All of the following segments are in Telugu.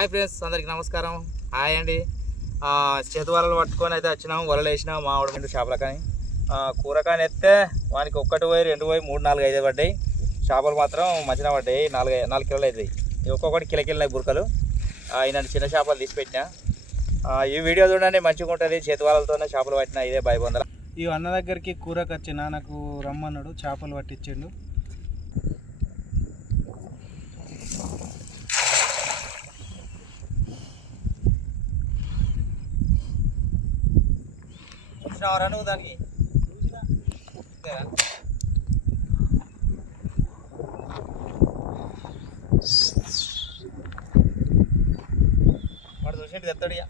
హాయ్ ఫ్రెండ్స్ అందరికి నమస్కారం. హాయ్ అండి. చేతి వలలు పట్టుకొని అయితే వచ్చినాం వలలు వేసినాం మా ఆవిడ రెండు చేపల కానీ. కూరకాయని ఎత్తే వానికి ఒక్కటి పోయి రెండు పోయి మూడు నాలుగు ఐదు పడ్డాయి. చేపలు మాత్రం మధ్యన పడ్డాయి నాలుగు నాలుగు కిలోలు అవుతాయి ఒక్కొక్కటి కిలకిల్లాయి బురకలు. ఆ, చిన్న చేపలు తీసి పెట్టిన. ఈ వీడియో చూడండి మంచిగా ఉంటుంది. చేతి వలలతోనే చేపలు పట్టిన ఇదే భయ ఈ అన్న దగ్గరికి కూరకు వచ్చిన నాకు రమ్మన్నాడు చేపలు పట్టించిండు. వచ్చినావరా నువ్వు దానికి? వాడు చూసేటి తెస్తాడు ఇక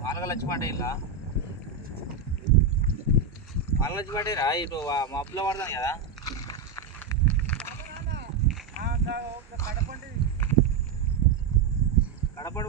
పాలగలు ఇలా పాలగలు వచ్చి రా ఇటు మా మబ్బులో పడతాను కదా.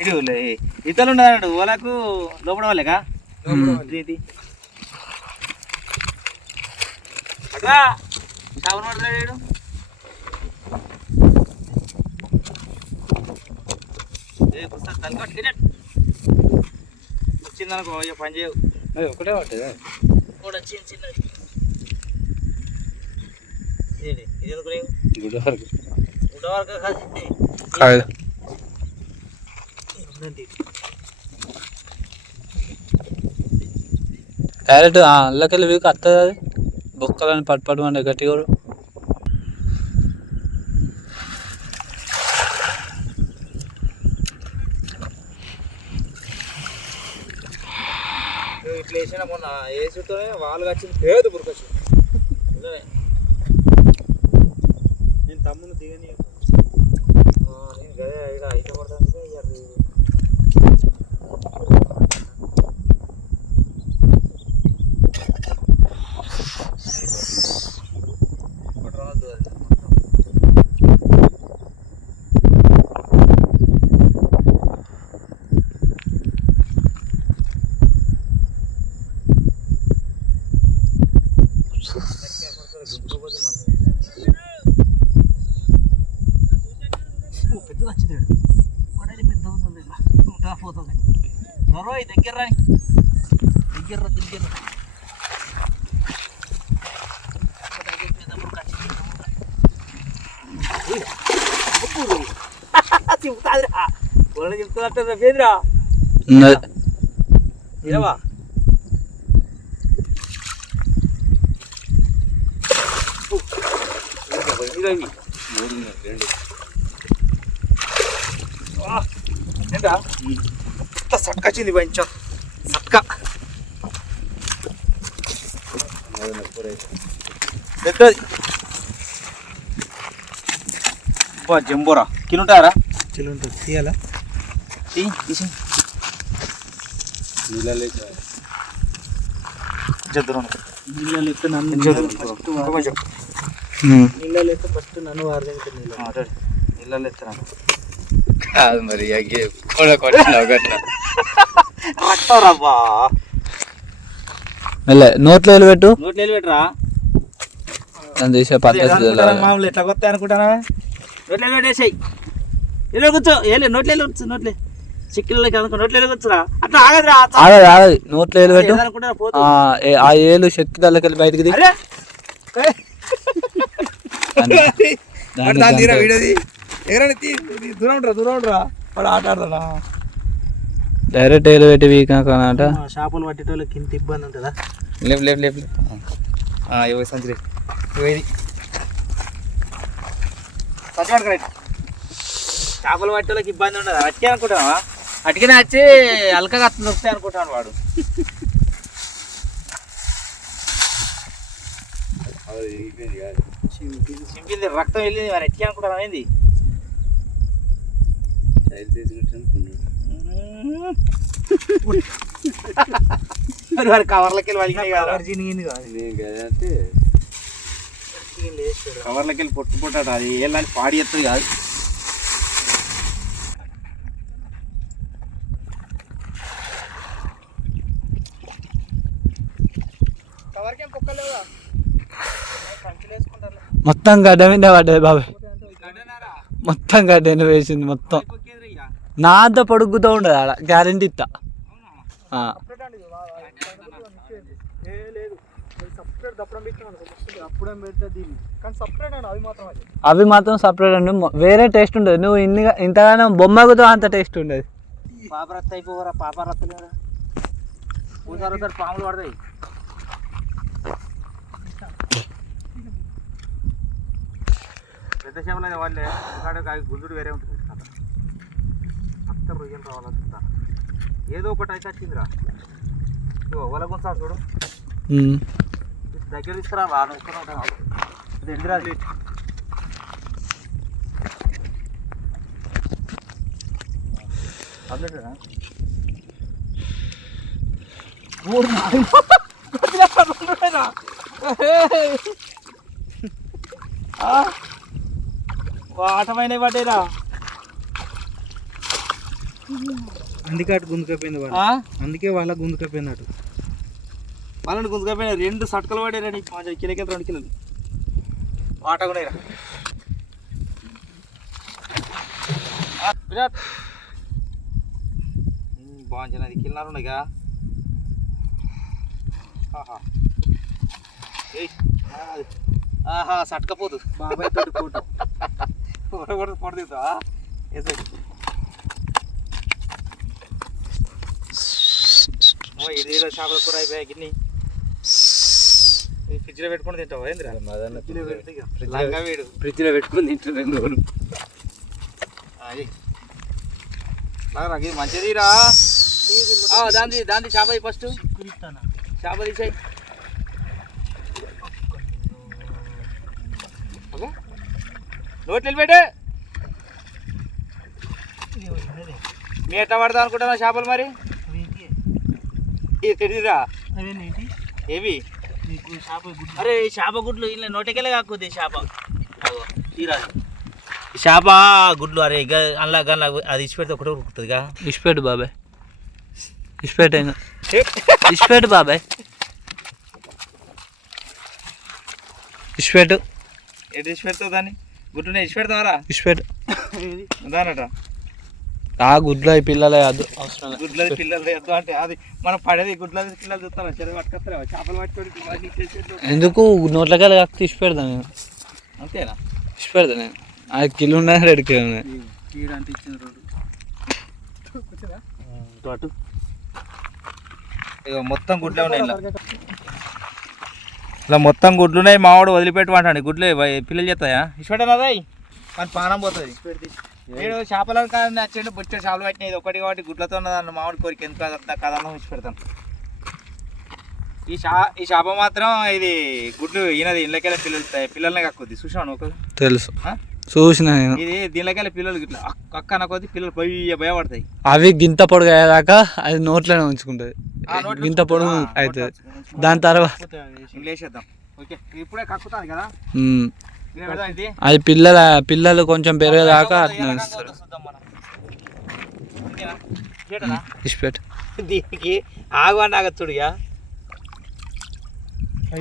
ఇడు ఇతలు ఉన్నాడు. ఓలకు లోపల వాళ్ళేగా ఇది అట్లా చావును పడతాడు వచ్చిందనుకో అయ్యో పని చేయవు ఒకటే పట్టదా కూడా చిన్న చిన్నది ఇది ఎందుకు లేవు? ఉందండి డైరెక్ట్ అందులోకెళ్ళి వీక్ వస్తుంది అది బొక్కలని పట్టు పట్టు అంటే గట్టిగా కూడా. ఇట్లా వేసిన మొన్న వేసుతోనే వాళ్ళు వచ్చింది నిజమే. నేను తమ్మును దిగని ఇక అది- పెద్ద వచ్చింది కొడాలి పెద్ద ఇలా ఉంటా పోతుంది నరోయ్ దగ్గర రాని దగ్గర దగ్గర. చెబుతాదిరా. వాళ్ళు చెప్తున్నట్టు ఏంటా ఎంత సట్కొచ్చింది పంచ సట్క పెద్దది. అబ్బా జంబోరా. కినుంటారా చిలు ఉంటుంది తీయాలా తీసి జద్దురు నీళ్ళలో ఎత్తే నన్ను ఫస్ట్ కొంచెం నీళ్ళలో ఎత్తే ఫస్ట్ నన్ను వారదెంగుతుంది నీళ్ళు నీళ్ళలో ఎత్తురాను కాదు మరి కూడా కొట్టినావు మెల్లె నోట్లో వెళ్ళి పెట్టు. నోట్లు పద్ధతి తెలియాలి. మామూలు ఎట్లా కొత్త అనుకుంటానా నోట్లు వెళ్ళి కూర్చో. వెళ్ళి నోట్లు వెళ్ళి కూర్చో నోట్లే. చిక్కిళ్ళకి అనుకో నోట్లు వెళ్ళి కూర్చోరా అట్లా ఆగదురా ఆగదు ఆగదు. నోట్లో వెళ్ళి పోతు. ఆ, ఏలు శక్తి దానికి బయటికి ది. అరే! దాన్ని- దాన్ని దాని దాంతో- వీడది ఎగరని తీ, దూరం ఉండరా దూరం ఉండరా వాడు ఆట ఆడతాడా డైరెక్ట్ ఏలు పెట్టి వీక్ అనమాట చేపలు పట్టేటోళ్ళకి ఇంత ఇబ్బంది ఉంటుందా లేపు లేపు లేపు ఇవ్వ సంచి పట్టుకురా చేపలు పట్టేళ్ళకి ఇబ్బంది ఉండదు అట్టే అనుకుంటావా అటుకనే వచ్చి అల్కగా అత్తలు వస్తాయి అనుకుంటాను వాడు చింపింది రక్తం వెళ్ళింది మరి ఎట్లా అనుకుంటాను ఏంది మరి వారి కవర్లకి వెళ్ళి వలిగినాయి కదా. జినిగింది కాదు కవర్లకి వెళ్ళి పొట్టు పొట్టాడు అది. ఏళ్ళని పాడి ఎత్తది కాదు. మొత్తం గడ్డ మీద పడ్డది బాబాయ్. మొత్తం గడ్డ వేసింది మొత్తం. నా అంత ఉండదు ఆడ గ్యారంటీ ఇస్తా. లేదు సపరేట్ దీన్ని కానీ సపరేట్ అవి మాత్రం అవి మాత్రం సపరేట్ అండి వేరే టేస్ట్ ఉండదు. నువ్వు ఇన్ని ఇంతగానో బొమ్మగుతో అంత టేస్ట్ ఉండదు. పాపరత్త అయిపోవరా పాపరత్తలేరా ఒకసారి పాములు పడతాయి. పెద్ద చేపలు వాళ్ళే ఒకటి గుంజుడు వేరే ఉంటుంది. అంత రొయ్యలు రావాలంటా ఏదో ఒకటి అయితే వచ్చిందిరా ఇగో వల గుంసా చూడు దగ్గర తీసుకురా రా ఇక్కడ ఉంటాను ఇది ఎందుకురా అది? అట్లేనా? ఊరు నాయన. కొద్దిగా పడుకుంటున్నాయిరా. అందుకే అటు గుంజుకపోయింది వాళ్ళు? అందుకే వాళ్ళ గుంజుకపోయింది అటు వాళ్ళని గుంజుకపోయినా రెండు సట్కలు పడారా నీకు? కొంచెం కిలోకి రెండు కిలోలు వాటకున్నాయిరా విరాట్. బాగుంది అది కిలోలు ఉన్నాయిగా? ఆహా. సట్కపోదు బాబాయ్ తోటి ఫోటో. పొడ పొడ తీస్తావా? ఏదో చేపల కూర అయిపోయాయి గిన్ని. ఇది ఫ్రిడ్జ్లో పెట్టుకొని తింటావా ఏందిరా? వేడు. ఫ్రిడ్జ్లో పెట్టుకుని తింటారు రెండు రోజులు అది మంచిదిరా దాంది దాంది చేప ఫస్ట్ చేప తీసాయి. నోట్లు పెట్టే. మీ ఎట్లా పడతా అనుకుంటున్నా చేపలు మరి? తెలియదురా అవేంటి ఏవి? నీకు చేప గుడ్డు అరే చేప గుడ్లు ఇలా నోటికెళ్ళే కాకుద్ది చేప. అగో, తీరా ఈ చేప గుడ్లు అరే అలా గల్లా అది ఇచ్చి పెడితే ఒకటే ఉరుకుతుందిగా ఇష్టపెట్టు బాబాయ్. ఇష్టపెట్టు అయినా ఇష్టపెట్టు బాబాయ్. ఇష్టపెట్టు ఎటు ఇచ్చి పెడతావు దాన్ని? గుడ్లు ఇచ్చి పెడతావరా ఇష్టపెట్టు దానట. ఆ గుడ్లు అవి పిల్లలే లేదు. గుడ్లది పిల్లలు అంటే అది మనం పడేది గుడ్లది పిల్లలు చూస్తాం. చెరువు పట్టుకొస్తారా? చేపలు పట్టుకోవడానికి. ఎందుకు? నోట్లకెళ్ళి కాకపోతే ఇష్టపెడతా నేను. అంతేనా? ఇష్టపెడతా నేను. అది కిలో ఉన్నాయి రెండు కిలో ఉన్నాయి తీయడానికి ఇచ్చిన రోడ్డు. అటు. ఇక మొత్తం గుడ్లే ఉన్నాయి ఇలా. మొత్తం గుడ్లు ఉన్నాయి. మావాడు వదిలిపెట్టమంటాడు గుడ్లే పిల్లలు చేస్తాయా? ఇష్టపెట్టనా మన పానం పోతుంది. నేను చేపల కానీ నచ్చిండు బుచ్చ చేపలు పట్టినాయి. ఇది ఒకటి కాబట్టి గుడ్లతో ఉన్నదాన్ని మామిడి కోరిక. ఎందుకు కదా ఇచ్చి పెడతాను. ఈ షా ఈ చేప మాత్రం ఇది గుడ్లు ఈయనది ఇళ్ళకెళ్ళి పిల్లలు పిల్లల్ని కక్కుద్ది. చూసాను ఒక తెలుసు? చూసిన నేను. ఇది దీనిలోకెళ్ళి పిల్లలు ఇట్లా అక్క కొద్ది పిల్లలు భయ భయపడతాయి. అవి గింత పొడుగు అయ్యేదాకా అది నోట్లోనే ఉంచుకుంటుంది. గింత పొడుగు అవుతుంది. దాని తర్వాత ఇంగ్లీష్ వేద్దాం ఓకే ఇప్పుడే కక్కుతాను కదా? అది పిల్లల పిల్లలు కొంచెం పెరిగేదాకా అట్లా ఇస్తారు దీనికి ఆగు అని ఆగచ్చుడు ఇక.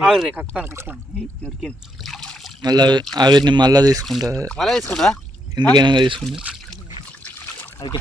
ఆగు రే కక్కుతాను కక్కుతాను ఏయ్, దొరికింది మళ్ళీ అవిటిని మళ్ళీ తీసుకుంటుంది మళ్ళీ తీసుకుంటా ఎందుకైనా తీసుకుంటుంది ఓకే.